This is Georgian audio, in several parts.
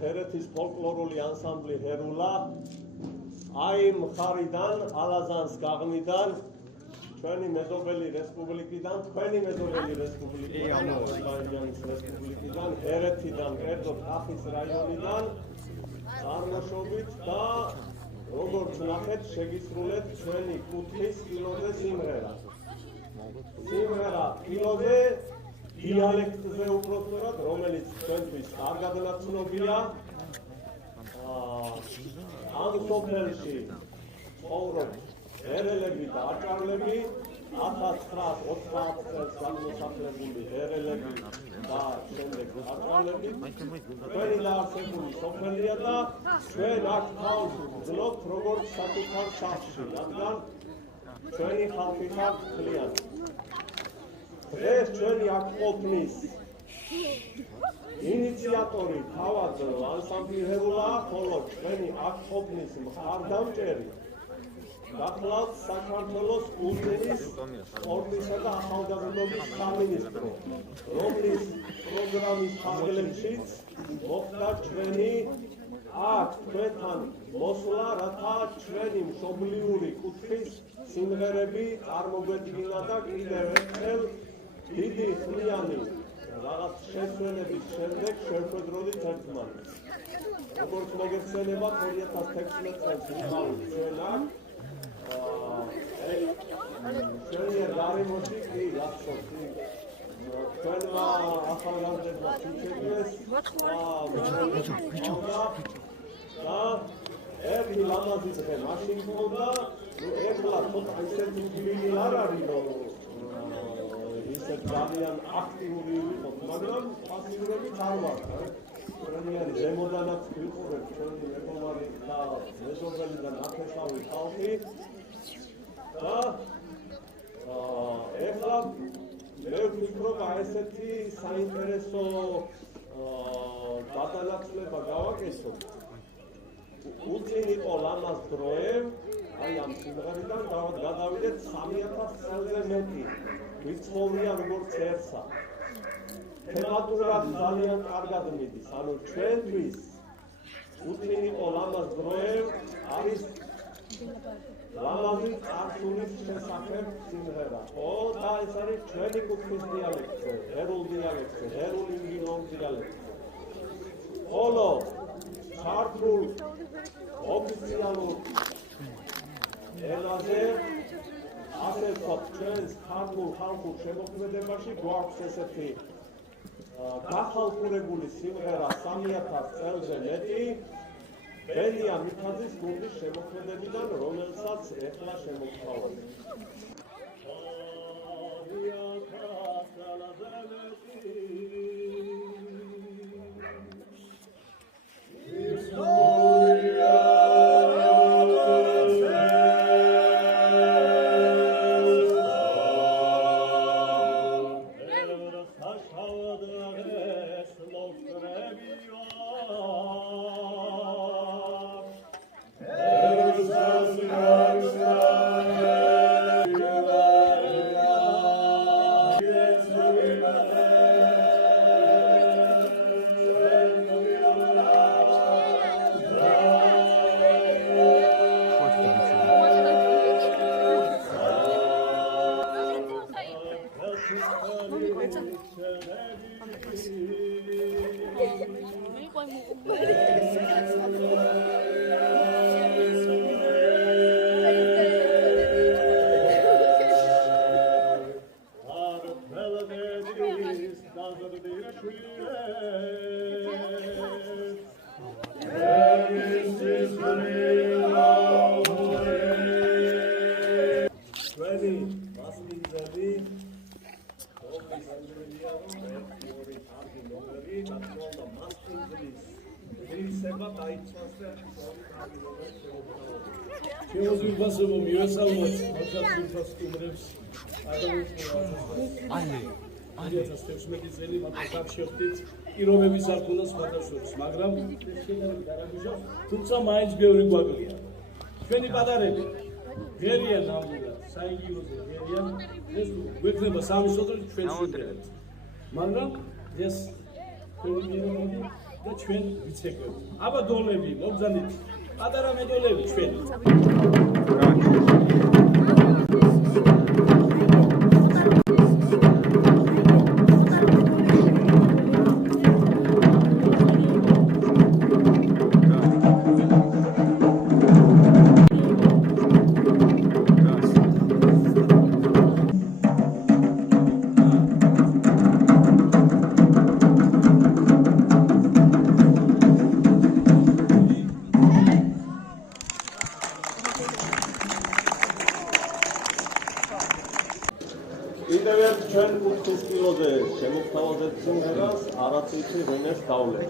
ჰერეთის ფოლკლორული ანსამბლი ჰერულა აი მხარიდან ალაზანს გაღმიდან ჩვენი მეზობელი რესპუბლიკიდან თქვენი მეზობელი რესპუბლიკიდან აზერბაიჯანის რესპუბლიკიდან ჰერეთიდან კერძოდ კახის რაიონიდან წარმოშობით და როგორც ნახეთ შეგისრულეთ ჩვენი კუთხის კილოზე სიმღერა კილოზე დიალექტზე უпроსტად, რომელიც ჩვენთვის კარგად ნაცნობია. ამ სოფელში ცხოვრობს ერელები და აჭარლები, 1990 წელს გამოსახლებული ერელები და შემდეგ აჭარლები. ჩვენი დაარსებული სოფელია და ჩვენ აქ თავს ვძლობთ როგორც საკუთარ სახლში, რადგან ჩვენი ხალხი ხართ მთლიანი. ეს ჩვენი აქ ყოფნის ინიციატორი თავად ანსამბლი ჰერულაა, ხოლო ჩვენი აქ ყოფნის მხარდამჭერი გახლავთ საქართველოს კულტურის, სპორტისა და ახალგაზრდობის სამინისტრო, რომლის პროგრამის ფარგლებშიც მოხდა ჩვენი აქ თქვენთან მოსვლა, რათა ჩვენი მშობლიური კუთხის სიმღერები წარმოგვედგინა და კიდევ ერთხელ დიდი ხნიანი რაღაც შესვენების შემდეგ შევხვედროდით ერთმანეთს. როგორც მოგეხსენებათ 2016 წელს ვიყავით ჩვენ აქ ჩვენი გარემოში კი გახსოვთ ჩვენმა ახალგაზრდებმა სიჩქარეს და ერთი ლამაზი დღე მაშინ გქონდა ეხლა ცოტა ისეთი თბილი არ არის რომ ისე ძალიან აქტიური ვიყოთ, მაგრამ პასიურობით არ ვართ. ჩვენი ზემოდანაც ვიყურებთ ჩვენი მეგობარი და მეზობელი და ნათესავი ხალხი და ეხლა მე ვფიქრობ ესეთი საინტერესო გადანაცვლება გავაკეთოთ. უწინ იყო ლამაზ დროე, აი ამ სიმღერიდან გადავიდეთ 3000 წელზე მეტი. ვიცხოვრია როგორც ერთსა. თემატურად ძალიან კარგად მიდის, ანუ ჩვენთვის უწინ იყო ლამაზ დროე არის ლამაზი წარსულის შესახებ სიმღერა. ხო, და ეს არის ჩვენი კუთხის დიალექტზე, ჰერულ დიალექტზე, ჰერული ინგილოს დიალექტზე. ხოლო ქართულ ოფიციალურ ენაზე ასე ვთქვათ, ჩვენს ქართულ ხალხურ შემოქმედებაში გვაქვს ესეთი გახალხურებული სიმღერა 3000 წელზე მეტი ბენია მიქაძის გუნდის შემოქმედებიდან, რომელსაც ეხლა შემოგთავაზებთ. Შემოგვიყვანსებო მიესალმოთ მოხალხეთა სტუმრებს ადამიანს 2016 წელი მაგათ შევხვდით პირობების არ ქონდა სხვადასხვას, მაგრამ შეიძლება გადაგიჟავ, თუმცა მაინც ბევრი გვაკლია. ჩვენი პატარები ღერიან ნამდვილად, საიგივოზე ღერიან, ეს გვექნება სამი სოწოლი ჩვენ შევდებით. მაგრამ ეს ყველგან და ჩვენ ვიცეკვებთ. აბა დოლები, მოგზავნით. პატარა მედოლები ჩვენ. არაცითი რენეს დავლე.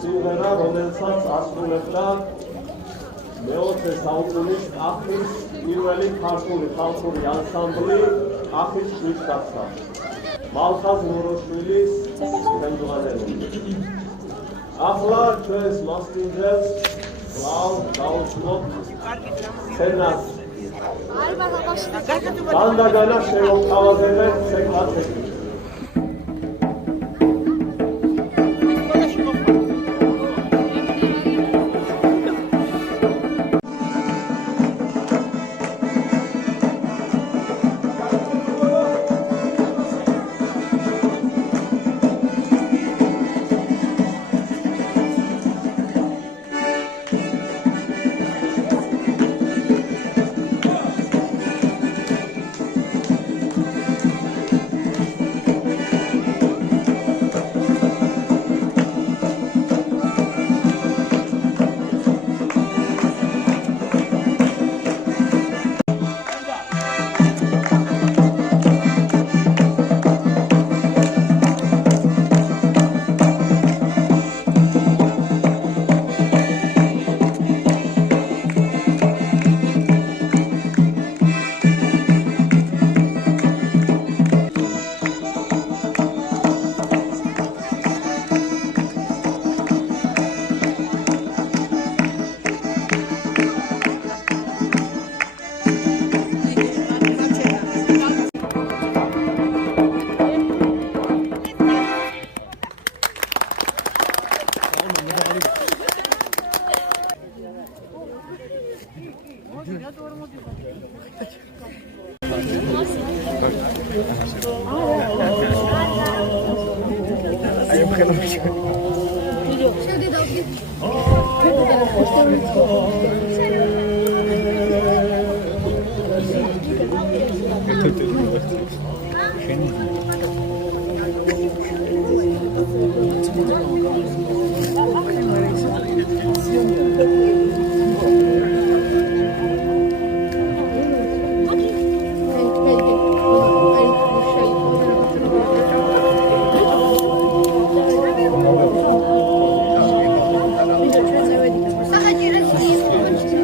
სიმღერა, რომელსაც ასრულებდა მე-20 საუკუნის ახლის პირველი ქართული ხალხური ანსამბლი ახლის შვიდკაცა. მალხაზ მოროშვილის ხელმძღვანელობით. ახლა ჩვენს მასპინძელს კვლავ დავუშვებთ სცენას. განდაგანა შევთავაზებენ სეკვაცები. Sahaja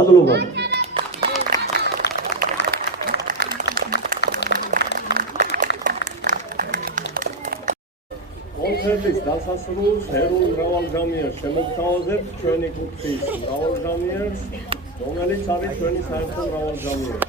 მადლობა. კონცერტის დასასრულს ეროვნულ მრავალჟამიერს შემოგთავაზებთ ჩვენი კუთხის მრავალჟამიერს, რომელიც არის ჩვენი საერთო მრავალჟამიერი.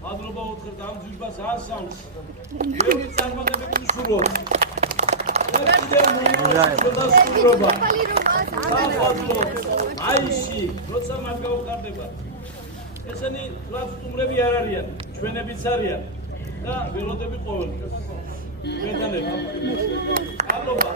მადლობა უთხრ დამძვირებას ასამს. ვერი წარმატებები უშურვოთ. აიში, როცა მათ გაუხარდება. ესენი კლუბ სტუმრები არ არიან, ჩვენებიც არიან და ველოდები ყოველთვის. მედალები. მადლობა.